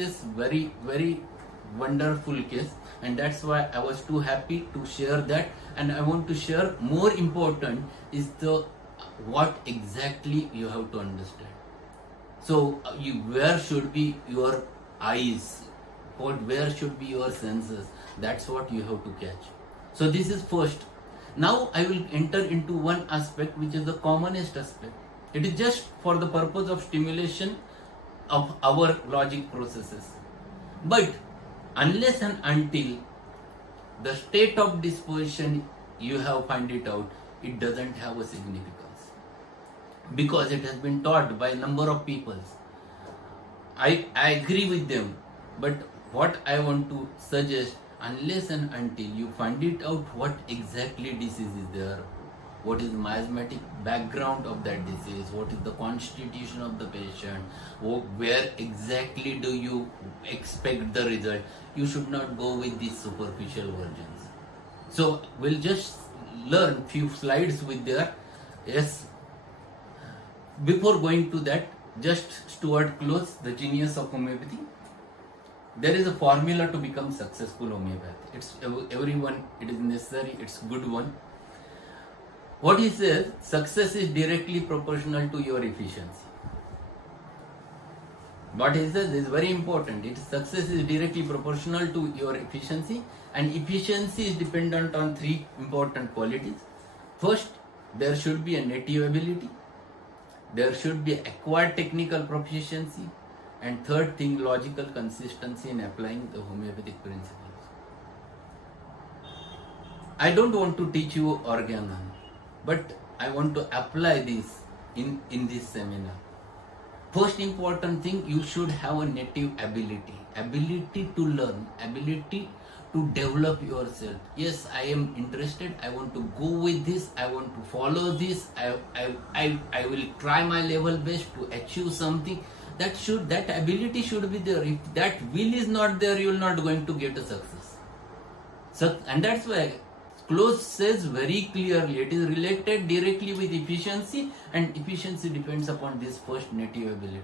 This very wonderful case, and that's why I was too happy to share that. And I want to share, more important is the what exactly you have to understand. So where should be your eyes, where should be your senses, that's what you have to catch. So this is first. Now I will enter into one aspect which is the commonest aspect. It is just for the purpose of stimulation of our logic processes. But unless and until the state of disposition you have find it out, it doesn't have a significance, because it has been taught by a number of people. I agree with them, but what I want to suggest, unless and until you find it out what exactly disease is there, what is the miasmatic background of that disease, what is the constitution of the patient, where exactly do you expect the result, you should not go with these superficial versions. So we'll just learn few slides with there. Yes, before going to that, just Stuart Close, the genius of homeopathy. There is a formula to become successful homeopath. It's everyone, it is necessary, it's good one. What he says, success is directly proportional to your efficiency. What he says is very important. Success is directly proportional to your efficiency, and efficiency is dependent on three important qualities. First, there should be a native ability. There should be acquired technical proficiency. And third thing, logical consistency in applying the homeopathic principles. I don't want to teach you organon, but I want to apply this in this seminar. First important thing, you should have a native ability to learn, ability to develop yourself. Yes, I am interested, I want to go with this, I want to follow this, I will try my level best to achieve something. That ability should be there. If that will is not there, you will not going to get a success. And that's why Close says very clearly, it is related directly with efficiency, and efficiency depends upon this first native ability.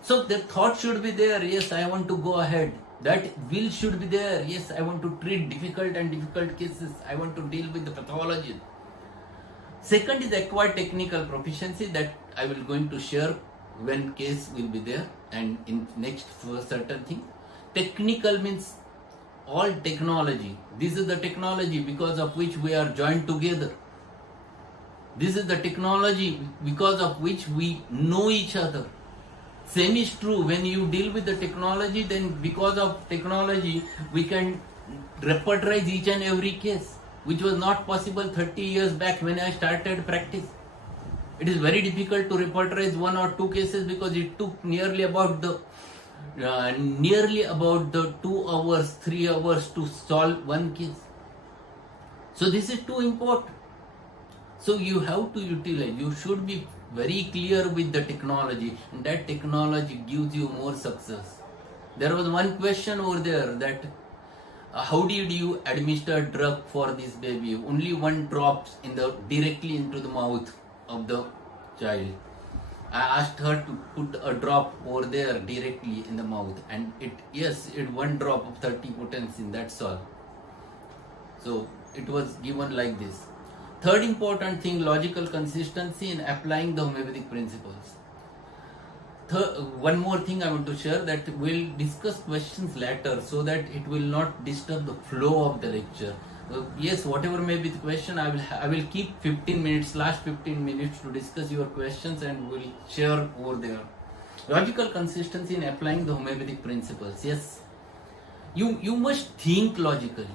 So the thought should be there, yes, I want to go ahead. That will should be there, yes, I want to treat difficult cases, I want to deal with the pathology. Second is acquired technical proficiency, that I will going to share when case will be there, and in next for certain thing. Technical means all technology. This is the technology because of which we are joined together. This is the technology because of which we know each other. Same is true when you deal with the technology, then because of technology we can repertorize each and every case, which was not possible 30 years back when I started practice. It is very difficult to repertorize 1 or 2 cases because it took nearly about the 2 hours, 3 hours to solve one case. So this is too important. So you have to utilize, you should be very clear with the technology, and that technology gives you more success. There was one question over there that how did you administer drug for this baby? Only 1 drops directly into the mouth of the child. I asked her to put a drop over there directly in the mouth, and it 1 drop of 30 potency, that's all. So it was given like this. Third important thing, logical consistency in applying the homeopathic principles. One more thing I want to share, that we'll discuss questions later so that it will not disturb the flow of the lecture. Yes, whatever may be the question, I will keep 15 minutes, last 15 minutes to discuss your questions, and we'll share over there. Logical consistency in applying the homeopathic principles. Yes, you must think logically.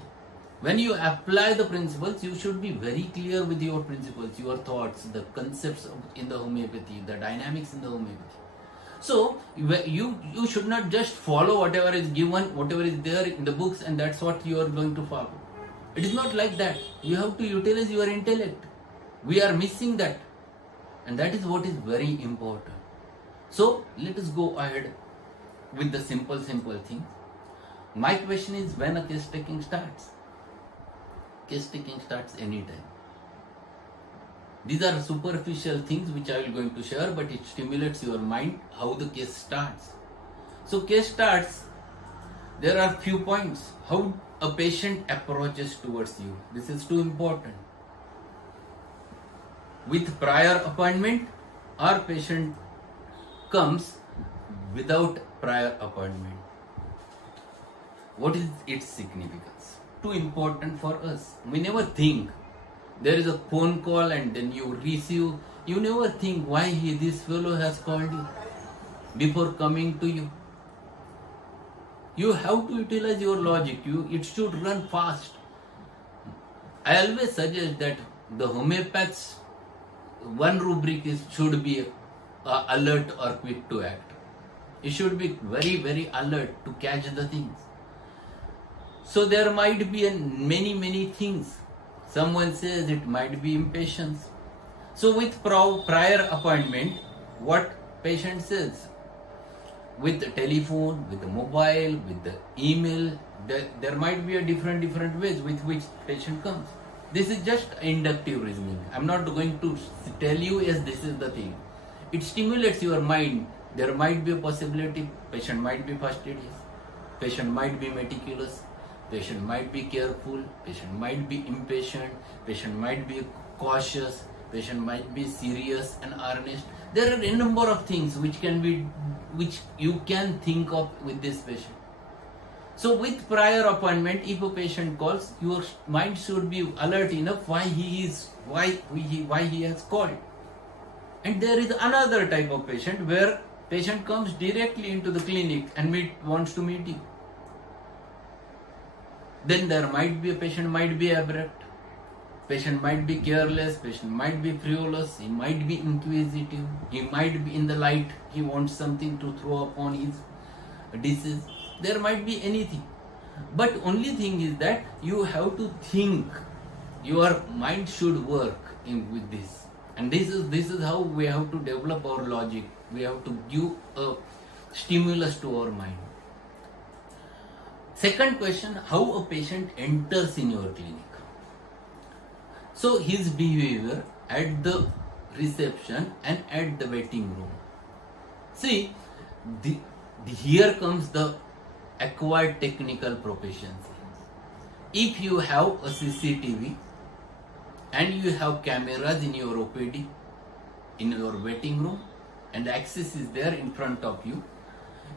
When you apply the principles, you should be very clear with your principles, your thoughts, the concepts in the homeopathy, the dynamics in the homeopathy. So you should not just follow whatever is given, whatever is there in the books, and that's what you are going to follow. It is not like that. You have to utilize your intellect. We are missing that, and that is what is very important. So let us go ahead with the simple things. My question is, when a case taking starts? Case taking starts anytime. These are superficial things which I will going to share, but it stimulates your mind how the case starts. So case starts, there are few points. How a patient approaches towards you. This is too important. With prior appointment or patient comes without prior appointment. What is its significance? Too important for us. We never think. There is a phone call and then you receive. You never think why this fellow has called you before coming to you. You have to utilize your logic. It should run fast. I always suggest that the homeopaths, one rubric should be alert or quick to act. It should be very, very alert to catch the things. So there might be many things. Someone says it might be impatience. So with prior appointment, what patient says? With the telephone, with the mobile, with the email, there might be a different ways with which patient comes. This is just inductive reasoning. I'm not going to tell you, yes, this is the thing. It stimulates your mind. There might be a possibility patient might be fastidious, patient might be meticulous, patient might be careful, patient might be impatient, patient might be cautious, patient might be serious and earnest. There are a number of things which you can think of with this patient. So with prior appointment, if a patient calls, your mind should be alert enough why he has called. And there is another type of patient where patient comes directly into the clinic and wants to meet you. Then there might be a patient might be abrupt, patient might be careless, patient might be frivolous, he might be inquisitive, he might be in the light, he wants something to throw upon his disease. There might be anything. But only thing is that you have to think. Your mind should work with this. And this is how we have to develop our logic. We have to give a stimulus to our mind. Second question, how a patient enters in your clinic. So his behavior at the reception and at the waiting room. See, here comes the acquired technical proficiency. If you have a CCTV and you have cameras in your OPD, in your waiting room, and access is there in front of you,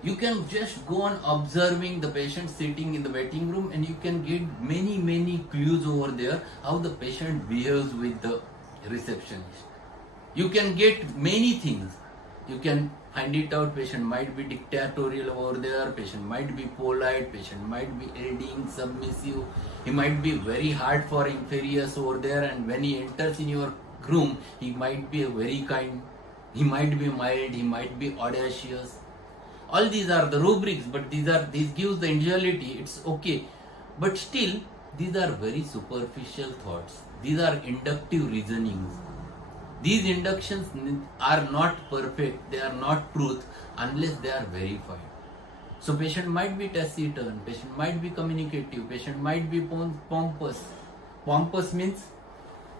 you can just go on observing the patient sitting in the waiting room and you can get many clues over there how the patient behaves with the receptionist. You can get many things. You can find it out, patient might be dictatorial over there, patient might be polite, patient might be yielding, submissive, he might be very hard for inferiors over there, and when he enters in your room, he might be very kind, he might be mild, he might be audacious. All these are the rubrics, but these gives the individuality, it's okay. But still, these are very superficial thoughts. These are inductive reasonings. These inductions are not perfect, they are not truth unless they are verified. So patient might be taciturn, patient might be communicative, patient might be pompous. Pompous means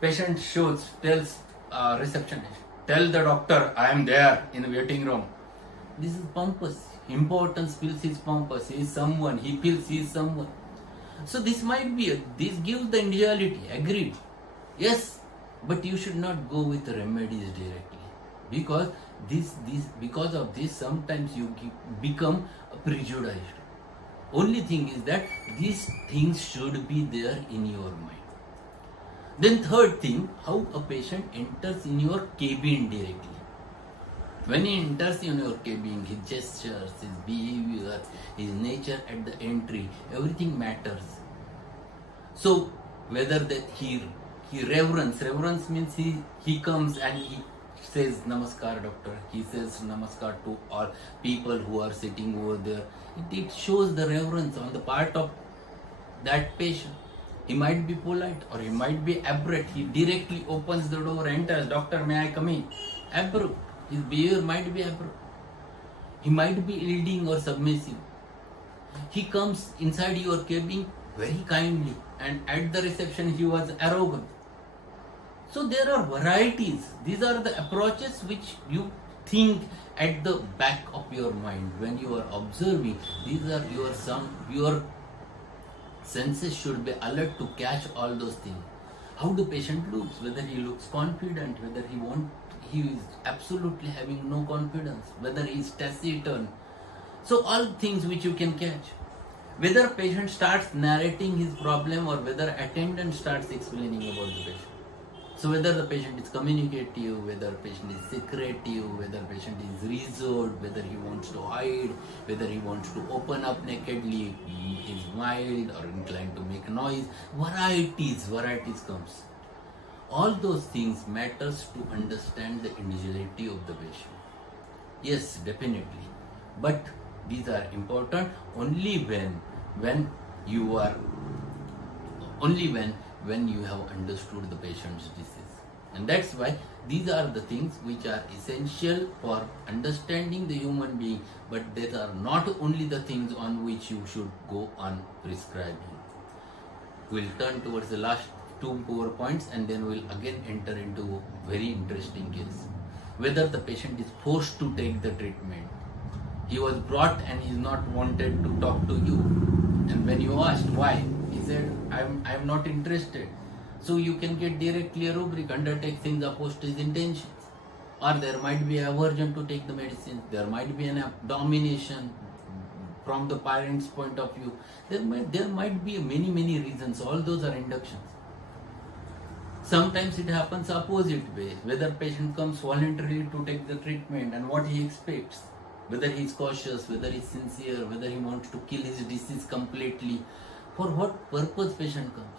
patient tells receptionist, tell the doctor I am there in the waiting room. This is pompous. Importance feels he is pompous, he is someone, he feels he is someone. So this gives the individuality, agreed. Yes. But you should not go with remedies directly, because of this sometimes you become prejudiced. Only thing is that these things should be there in your mind. Then third thing, how a patient enters in your cabin directly. When he enters in your cabin, his gestures, his behavior, his nature at the entry, everything matters. So whether he reverence means he comes and he says namaskar doctor, he says namaskar to all people who are sitting over there. It shows the reverence on the part of that patient. He might be polite or he might be abrupt. He directly opens the door, enters, doctor may I come in? Abrupt. His behavior might be abrupt. He might be yielding or submissive. He comes inside your cabin very kindly, and at the reception he was arrogant. So there are varieties. These are the approaches which you think at the back of your mind when you are observing. These are your senses should be alert to catch all those things. How the patient looks, whether he looks confident, whether he is absolutely having no confidence, whether he is taciturn. So all things which you can catch. Whether patient starts narrating his problem or whether attendant starts explaining about the patient. So whether the patient is communicative, whether patient is secretive, whether patient is reserved, whether he wants to hide, whether he wants to open up nakedly, is mild or inclined to make noise, varieties comes. All those things matters to understand the individuality of the patient. Yes, definitely. But these are important only when you have understood the patient's disease. And that's why these are the things which are essential for understanding the human being, but these are not only the things on which you should go on prescribing. We'll turn towards the last 2 more points and then we'll again enter into very interesting case. Whether the patient is forced to take the treatment. He was brought and he is not wanted to talk to you. And when you asked why, he said, I'm not interested. So you can get directly a rubric, undertake things opposed to his intentions. Or there might be aversion to take the medicine. There might be an domination from the parent's point of view. There might be many reasons. All those are inductions. Sometimes it happens opposite way. Whether patient comes voluntarily to take the treatment and what he expects. Whether he is cautious, whether he is sincere, whether he wants to kill his disease completely. For what purpose patient comes?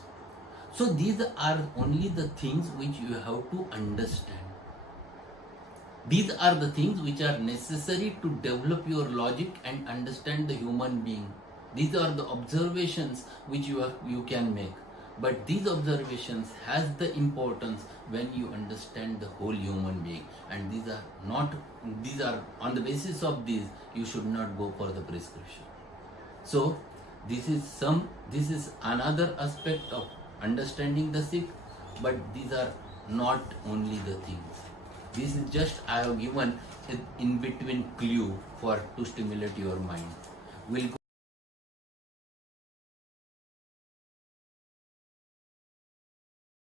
So these are only the things which you have to understand. These are the things which are necessary to develop your logic and understand the human being. These are the observations which you can make. But these observations has the importance when you understand the whole human being. And these are on the basis of these, you should not go for the prescription. So this is another aspect of understanding the sick, but these are not only the things. This is just I have given in between clue to stimulate your mind. We'll go